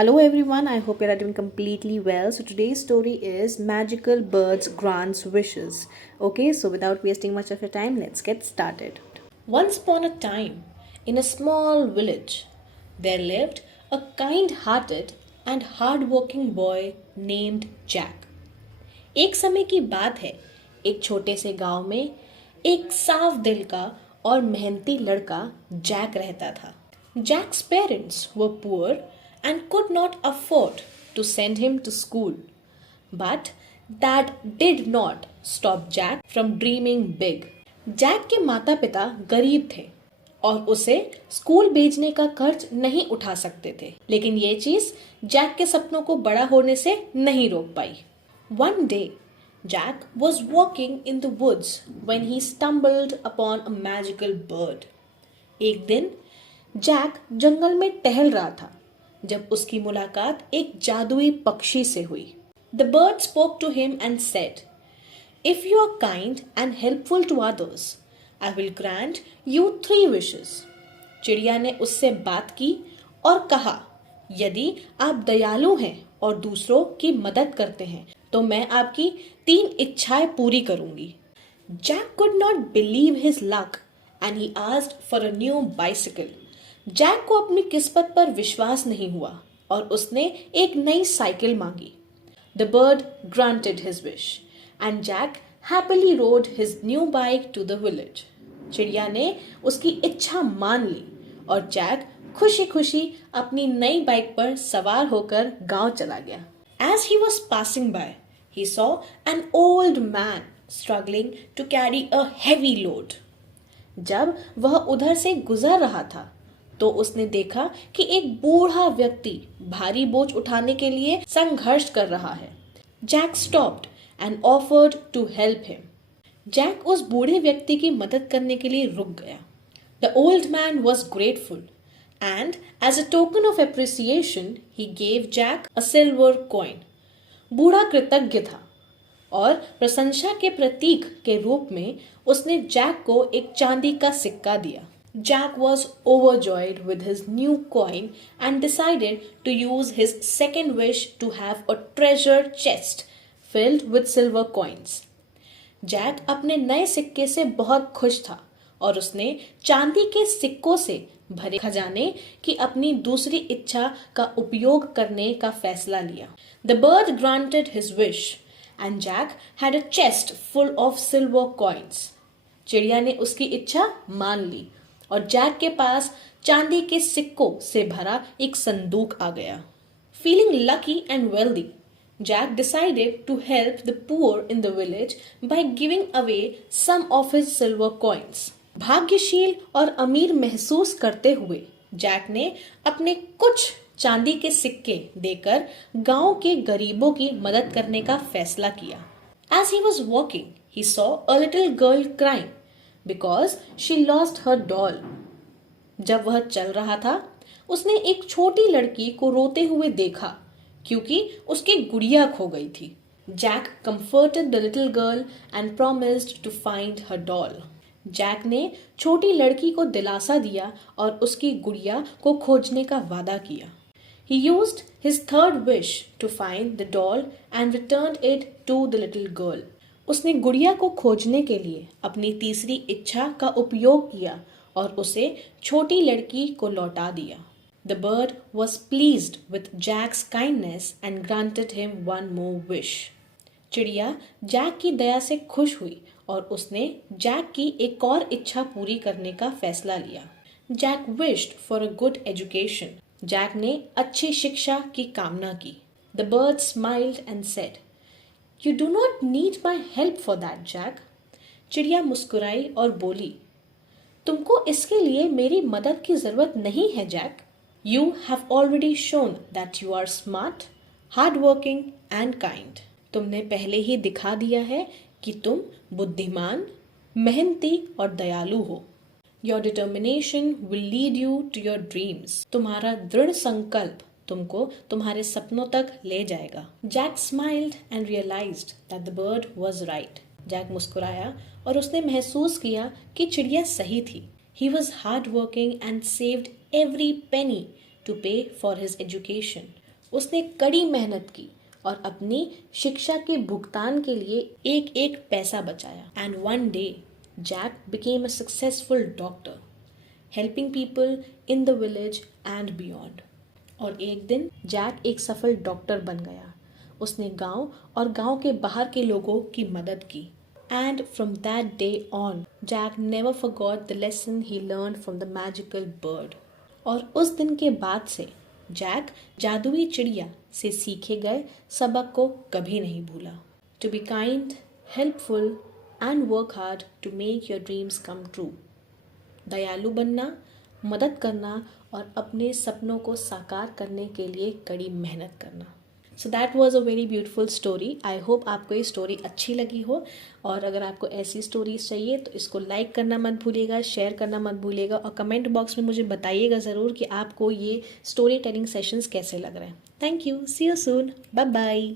Hello everyone, I hope you are doing completely well. So today's story is Magical Birds Grants Wishes. Okay, so without wasting much of your time, let's get started. Once upon a time, in a small village, there lived a kind hearted and hard working boy named Jack. एक समय की बात है, एक छोटे से गांव में एक साफ दिल का और मेहनती लड़का जैक रहता था। Jack's parents were poor and could not afford to send him to school. But that did not stop Jack from dreaming big. Jack के माता पिता गरीब थे और उसे स्कूल भेजने का खर्च नहीं उठा सकते थे, लेकिन ये चीज जैक के सपनों को बड़ा होने से नहीं रोक पाई। One day, Jack was walking in the woods when he stumbled upon a magical bird. एक दिन जैक जंगल में टहल रहा था जब उसकी मुलाकात एक जादुई पक्षी से हुई। The bird spoke to him and said, "If you are kind and helpful to others, I will grant you 3 wishes." चिड़िया ने उससे बात की और कहा, यदि आप दयालु हैं और दूसरों की मदद करते हैं तो मैं आपकी 3 इच्छाएं पूरी करूंगी। Jack could not believe his luck and he asked for a new bicycle. Jack को अपनी किस्मत पर विश्वास नहीं हुआ और उसने एक नई साइकिल मांगी। The bird granted his wish and Jack happily rode his new bike to the village. चिड़िया ने उसकी इच्छा मान ली और जैक खुशी खुशी अपनी नई बाइक पर सवार होकर गांव चला गया। As he was passing by, he saw an old man struggling to carry a heavy load. जब वह उधर से गुजर रहा था तो उसने देखा कि एक बूढ़ा व्यक्ति भारी बोझ उठाने के लिए संघर्ष कर रहा है। Jack stopped and offered to help him. Jack उस बूढ़े व्यक्ति की मदद करने के लिए रुक गया। The old man was grateful and as a token of appreciation he gave Jack a silver coin. बूढ़ा कृतज्ञ था और प्रशंसा के प्रतीक के रूप में उसने जैक को एक चांदी का सिक्का दिया। Jack was overjoyed with his new coin and decided to use his second wish to have a treasure chest filled with silver coins. Jack अपने नए सिक्के से बहुत खुश था और उसने चांदी के सिक्कों से भरे खजाने की अपनी दूसरी इच्छा का उपयोग करने का फैसला लिया। The bird granted his wish and Jack had a chest full of silver coins. चिड़िया ने उसकी इच्छा मान ली और जैक के पास चांदी के सिक्कों से भरा एक संदूक आ गया। Feeling lucky and wealthy, Jack decided to help the poor in the village by giving away some of his silver coins. भाग्यशील और अमीर महसूस करते हुए जैक ने अपने कुछ चांदी के सिक्के देकर गांव के गरीबों की मदद करने का फैसला किया। As he was walking, he saw a little girl crying because she lost her doll. जब वह चल रहा था उसने एक छोटी लड़की को रोते हुए देखा क्योंकि उसकी गुड़िया खो गई थी। Jack comforted the little girl and promised to find her doll. Jack ने छोटी लड़की को दिलासा दिया और उसकी गुड़िया को खोजने का वादा किया। He used his third wish to find the doll and returned it to the little girl. उसने गुड़िया को खोजने के लिए अपनी तीसरी इच्छा का उपयोग किया और उसे छोटी लड़की को लौटा दिया। The bird was pleased with Jack's kindness and granted him one more wish. चिड़िया जैक की दया से खुश हुई और उसने जैक की एक और इच्छा पूरी करने का फैसला लिया। Jack wished for a good education. Jack ने अच्छी शिक्षा की कामना की। The bird smiled and said, "You do not need my help for that, Jack." चिड़िया मुस्कुराई और बोली, तुमको इसके लिए मेरी मदद की जरूरत नहीं है Jack. You have already shown that you are smart, hardworking and kind. तुमने पहले ही दिखा दिया है कि तुम बुद्धिमान, मेहनती और दयालु हो। Your determination will lead you to your dreams. तुम्हारा दृढ़ संकल्प तुमको तुम्हारे सपनों तक ले जाएगा। Jack smiled and realised that the bird was right. Jack मुस्कुराया और उसने महसूस किया कि चिड़िया सही थी। He was hard working and saved every penny to pay for his education. उसने कड़ी मेहनत की और अपनी शिक्षा के भुगतान के लिए एक एक पैसा बचाया। And one day Jack became a successful doctor, helping people in the village and beyond. और एक दिन जैक एक सफल डॉक्टर बन गया। उसने गांव और गांव के बाहर के लोगों की मदद की। And from that day on Jack never forgot the lesson he learn from the magical bird. और उस दिन के बाद से जैक जादुई चिड़िया से सीखे गए सबक को कभी नहीं भूला। To be kind, helpful and work hard to make your dreams come true. दयालु बनना, मदद करना और अपने सपनों को साकार करने के लिए कड़ी मेहनत करना। So that was a very beautiful story. I hope आपको ये स्टोरी अच्छी लगी हो, और अगर आपको ऐसी स्टोरीज चाहिए तो इसको लाइक करना मत भूलिएगा, शेयर करना मत भूलिएगा, और कमेंट बॉक्स में मुझे बताइएगा ज़रूर कि आपको ये स्टोरी टेलिंग सेशंस कैसे लग रहे हैं। Thank you, see you soon, bye bye.